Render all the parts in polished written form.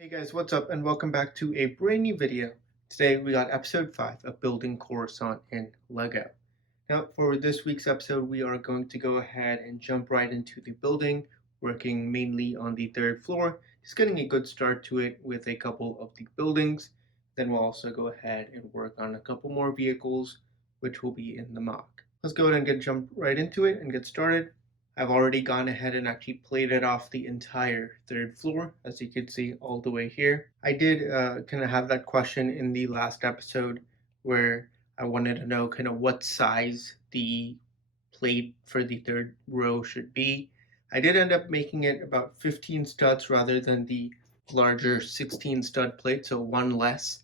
Hey guys, what's up and welcome back to a brand new video. Today we got episode 5 of building Coruscant in Lego. Now for this week's episode we are going to go ahead and jump right into the building, working mainly on the third floor, just getting a good start to it with a couple of the buildings. Then we'll also go ahead and work on a couple more vehicles which will be in the mock. Let's go ahead and jump right into it and get started. I've already gone ahead and actually plated off the entire third floor, as you can see all the way here. I did kind of have that question in the last episode where I wanted to know kind of what size the plate for the third row should be. I did end up making it about 15 studs rather than the larger 16 stud plate, so one less.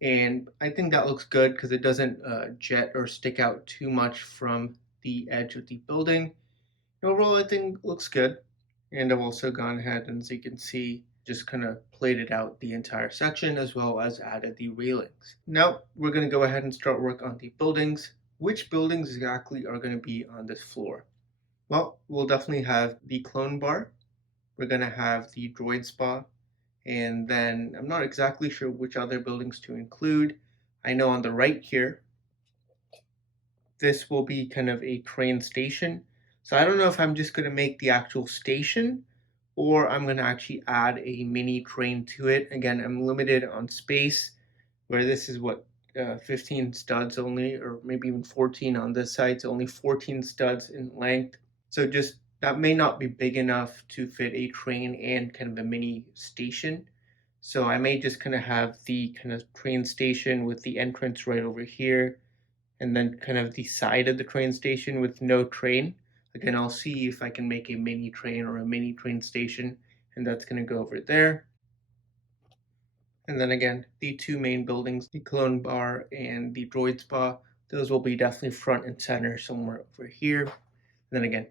And I think that looks good because it doesn't jet or stick out too much from the edge of the building. Overall, I think looks good. And I've also gone ahead and, as you can see, just kind of plated out the entire section as well as added the railings. Now we're going to go ahead and start work on the buildings. Which buildings exactly are going to be on this floor? Well, we'll definitely have the clone bar. We're going to have the droid spa. And then I'm not exactly sure which other buildings to include. I know on the right here, this will be kind of a train station. So I don't know if I'm just going to make the actual station or I'm going to actually add a mini train to it. Again, I'm limited on space, where this is 15 studs only, or maybe even 14 on this side. It's only 14 studs in length. So just that may not be big enough to fit a train and kind of a mini station. So I may just kind of have the kind of train station with the entrance right over here, and then kind of the side of the train station with no train. Again, I'll see if I can make a mini train or a mini train station, and that's going to go over there. And then again, the two main buildings, the clone bar and the droid spa, those will be definitely front and center somewhere over here. And then again,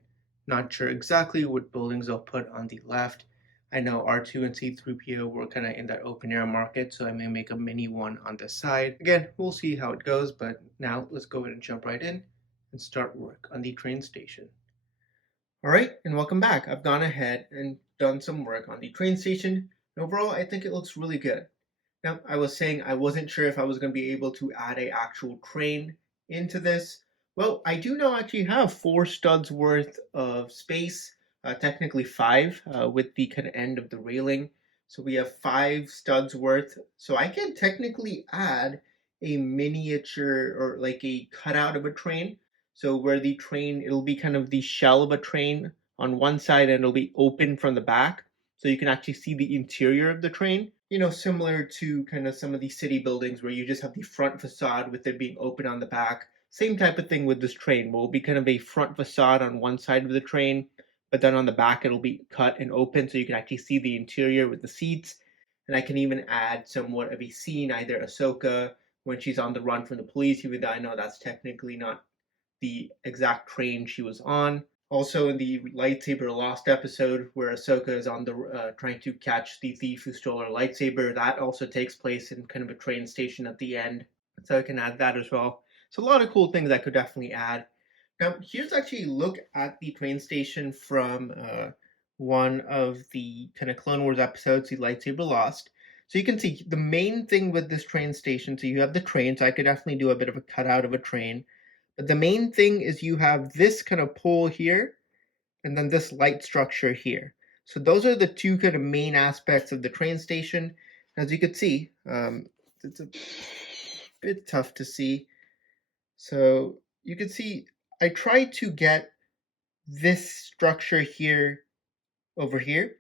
not sure exactly what buildings I'll put on the left. I know R2 and C3PO were kind of in that open air market, so I may make a mini one on the side. Again, we'll see how it goes, but now let's go ahead and jump right in and start work on the train station. All right, and welcome back. I've gone ahead and done some work on the train station. And overall, I think it looks really good. Now, I was saying I wasn't sure if I was going to be able to add an actual train into this. Well, I do now actually have 4 studs worth of space, technically 5 with the kind of end of the railing. So we have 5 studs worth. So I can technically add a miniature or like a cutout of a train. So where the train, it'll be kind of the shell of a train on one side and it'll be open from the back. So you can actually see the interior of the train. Similar to kind of some of these city buildings where you just have the front facade with it being open on the back. Same type of thing with this train. Will be kind of a front facade on one side of the train, but then on the back it'll be cut and open so you can actually see the interior with the seats. And I can even add somewhat of a scene, either Ahsoka when she's on the run from the police, even though I know that's technically not the exact train she was on. Also, in the lightsaber lost episode, where Ahsoka is on the trying to catch the thief who stole her lightsaber, that also takes place in kind of a train station at the end. So I can add that as well. So a lot of cool things I could definitely add. Now, here's actually a look at the train station from one of the kind of Clone Wars episodes, the lightsaber lost. So you can see the main thing with this train station. So you have the train. So I could definitely do a bit of a cutout of a train. But the main thing is you have this kind of pole here and then this light structure here. So those are the two kind of main aspects of the train station. As you can see, it's a bit tough to see. So you can see I tried to get this structure here over here.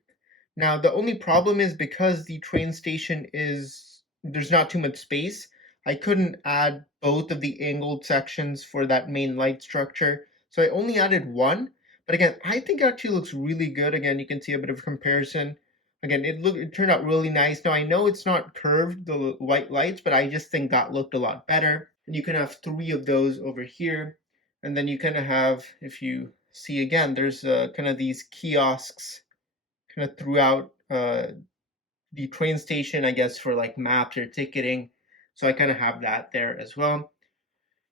Now the only problem is because the train station there's not too much space, I couldn't add both of the angled sections for that main light structure. So I only added one. But again, I think it actually looks really good. Again, you can see a bit of a comparison. Again, it turned out really nice. Now I know it's not curved, the white lights, but I just think that looked a lot better. And you can have 3 of those over here. And then you kind of have, if you see again, there's kind of these kiosks kind of throughout the train station, I guess, for like maps or ticketing. So I kind of have that there as well.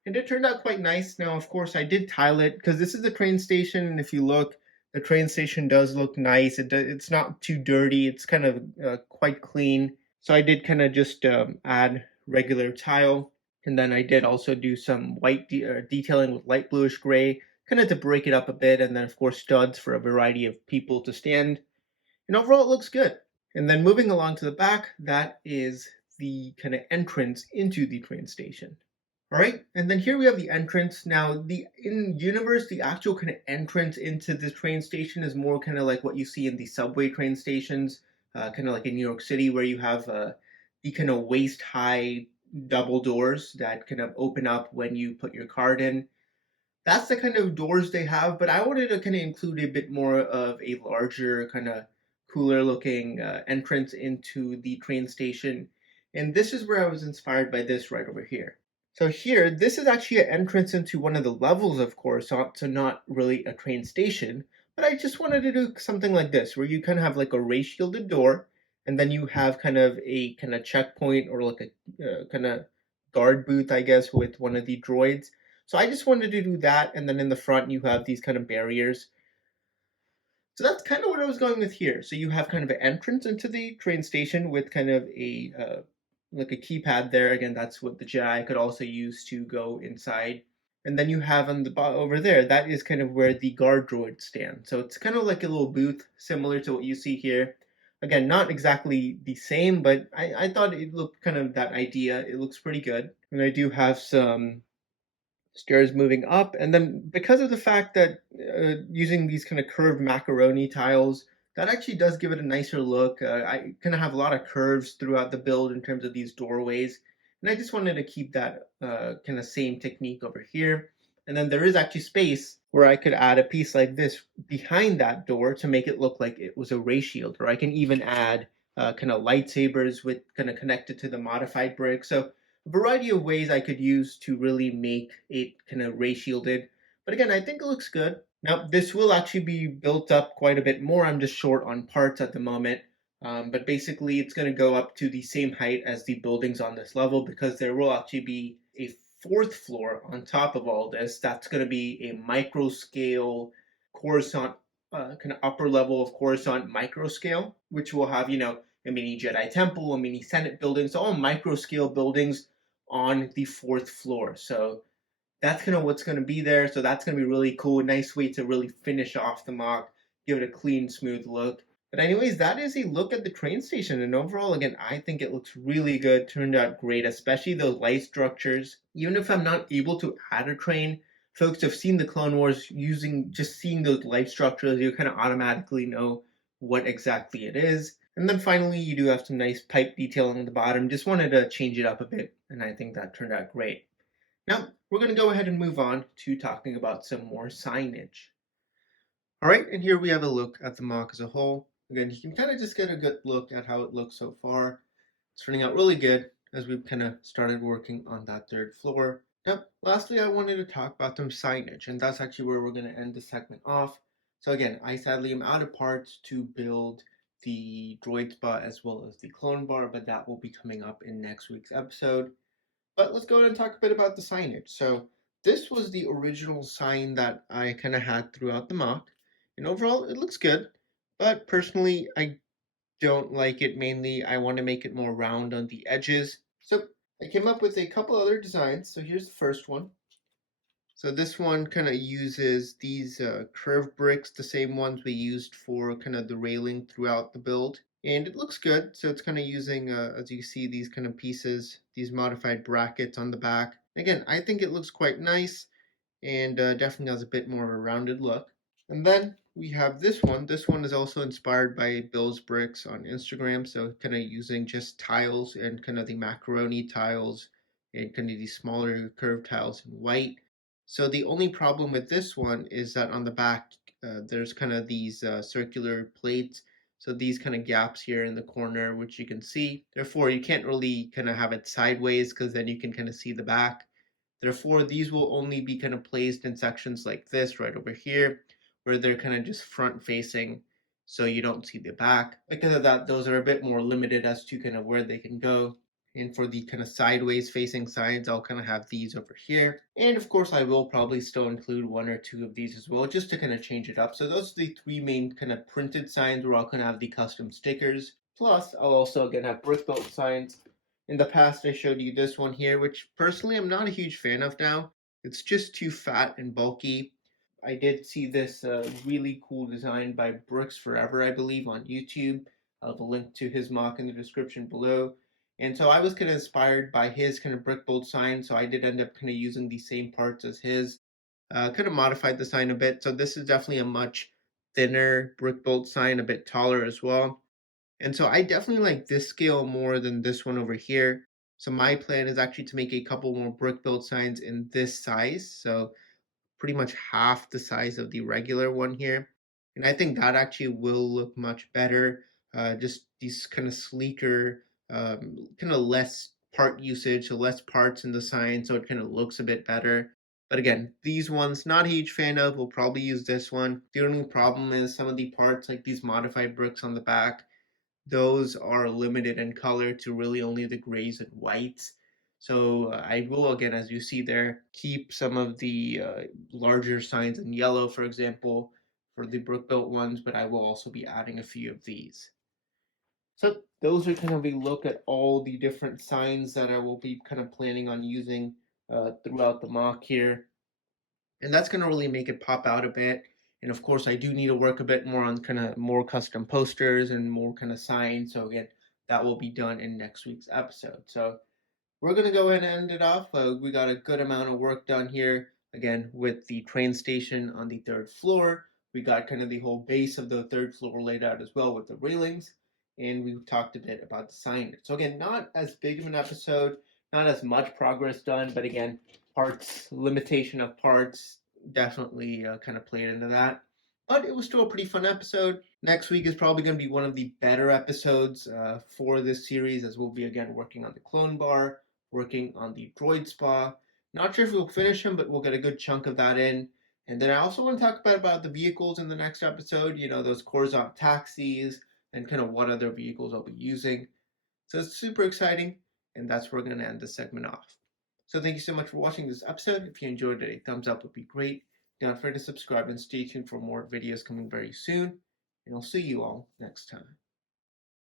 And it turned out quite nice. Now, of course, I did tile it because this is the train station. And if you look, The train station does look nice. It's not too dirty. It's kind of quite clean. So I did kind of just add regular tile, and then I did also do some white detailing with light bluish gray, kind of to break it up a bit, and then of course studs for a variety of people to stand. And overall, it looks good. And then moving along to the back, that is the kind of entrance into the train station. All right, and then here we have the entrance. Now, the in universe, the actual kind of entrance into the train station is more kind of like what you see in the subway train stations, kind of like in New York City, where you have the kind of waist high double doors that kind of open up when you put your card in. That's the kind of doors they have, but I wanted to kind of include a bit more of a larger, kind of cooler looking entrance into the train station. And this is where I was inspired by this right over here. So here, this is actually an entrance into one of the levels of Coruscant, so not really a train station, but I just wanted to do something like this, where you kind of have like a ray shielded door, and then you have kind of a kind of checkpoint or like a kind of guard booth, I guess, with one of the droids. So I just wanted to do that, and then in the front you have these kind of barriers. So that's kind of what I was going with here. So you have kind of an entrance into the train station with kind of a like a keypad there. Again, that's what the Jedi could also use to go inside. And then you have on the over there, that is kind of where the guard droids stand. So it's kind of like a little booth, similar to what you see here. Again, not exactly the same, but I thought it looked kind of that idea. It looks pretty good. And I do have some stairs moving up, and then because of the fact that using these kind of curved macaroni tiles, that actually does give it a nicer look. I kind of have a lot of curves throughout the build in terms of these doorways, and I just wanted to keep that kind of same technique over here. And then there is actually space where I could add a piece like this behind that door to make it look like it was a ray shield, or I can even add kind of lightsabers with kind of connected to the modified brick. So a variety of ways I could use to really make it kind of ray shielded. But again, I think it looks good. Now, this will actually be built up quite a bit more. I'm just short on parts at the moment. But basically, it's going to go up to the same height as the buildings on this level because there will actually be a fourth floor on top of all this. That's going to be a micro scale Coruscant, kind of upper level of Coruscant micro scale, which will have, a mini Jedi temple, a mini Senate building, so all micro scale buildings on the fourth floor. So that's kind of what's going to be there. So that's going to be really cool. Nice way to really finish off the mock, give it a clean, smooth look. But anyways, that is a look at the train station. And overall, again, I think it looks really good. Turned out great, especially those light structures. Even if I'm not able to add a train, folks have seen the Clone Wars using just seeing those light structures, you kind of automatically know what exactly it is. And then finally, you do have some nice pipe detailing on the bottom. Just wanted to change it up a bit, and I think that turned out great. Now, we're going to go ahead and move on to talking about some more signage. All right, and here we have a look at the mock as a whole. Again, you can kind of just get a good look at how it looks so far. It's turning out really good as we've kind of started working on that third floor. Now, lastly, I wanted to talk about some signage, and that's actually where we're going to end the segment off. So again, I sadly am out of parts to build the droid spot as well as the clone bar, but that will be coming up in next week's episode. But let's go ahead and talk a bit about the signage. So this was the original sign that I kind of had throughout the mock. And overall, it looks good. But personally, I don't like it. Mainly, I want to make it more round on the edges. So I came up with a couple other designs. So here's the first one. So this one kind of uses these curved bricks, the same ones we used for kind of the railing throughout the build. And it looks good. So it's kind of using, as you see, these kind of pieces, these modified brackets on the back. Again, I think it looks quite nice and definitely has a bit more of a rounded look. And then we have this one. This one is also inspired by Bill's Bricks on Instagram. So kind of using just tiles and kind of the macaroni tiles and kind of these smaller curved tiles in white. So the only problem with this one is that on the back, there's kind of these circular plates. So these kind of gaps here in the corner, which you can see. Therefore, you can't really kind of have it sideways because then you can kind of see the back. Therefore, these will only be kind of placed in sections like this right over here, where they're kind of just front facing, so you don't see the back. Because of that, those are a bit more limited as to kind of where they can go. And for the kind of sideways facing signs, I'll kind of have these over here. And of course, I will probably still include one or two of these as well, just to kind of change it up. So those are the three main kind of printed signs where I'll kind of have the custom stickers. Plus, I'll also again have brick built signs. In the past, I showed you this one here, which personally I'm not a huge fan of now. It's just too fat and bulky. I did see this really cool design by Bricks Forever, I believe, on YouTube. I'll have a link to his mock in the description below. And so I was kind of inspired by his kind of brick bolt sign, so I did end up kind of using the same parts as his. Kind of modified the sign a bit, so this is definitely a much thinner brick bolt sign, a bit taller as well. And so I definitely like this scale more than this one over here. So my plan is actually to make a couple more brick built signs in this size. So pretty much half the size of the regular one here. And I think that actually will look much better. Just these kind of sleeker, kind of less part usage, so less parts in the sign, so it kind of looks a bit better. But again, these ones, not a huge fan of. We'll probably use this one. The only problem is some of the parts, like these modified bricks on the back, those are limited in color to really only the grays and whites. So I will, again, as you see there, keep some of the larger signs in yellow, for example, for the brick built ones, but I will also be adding a few of these. So those are kind of a look at all the different signs that I will be kind of planning on using throughout the mock here. And that's going to really make it pop out a bit. And of course, I do need to work a bit more on kind of more custom posters and more kind of signs. So again, that will be done in next week's episode. So we're going to go ahead and end it off. We got a good amount of work done here. Again, with the train station on the third floor. We got kind of the whole base of the third floor laid out as well with the railings. And we talked a bit about the signage. So again, not as big of an episode, not as much progress done, but again, parts, limitation of parts definitely kind of played into that. But it was still a pretty fun episode. Next week is probably going to be one of the better episodes for this series, as we'll be again working on the clone bar, working on the droid spa. Not sure if we'll finish them, but we'll get a good chunk of that in. And then I also want to talk about the vehicles in the next episode, you know, those Coruscant taxis and kind of what other vehicles I'll be using. So it's super exciting, and that's where we're going to end this segment off. So thank you so much for watching this episode. If you enjoyed it, a thumbs up would be great. Don't forget to subscribe and stay tuned for more videos coming very soon. And I'll see you all next time.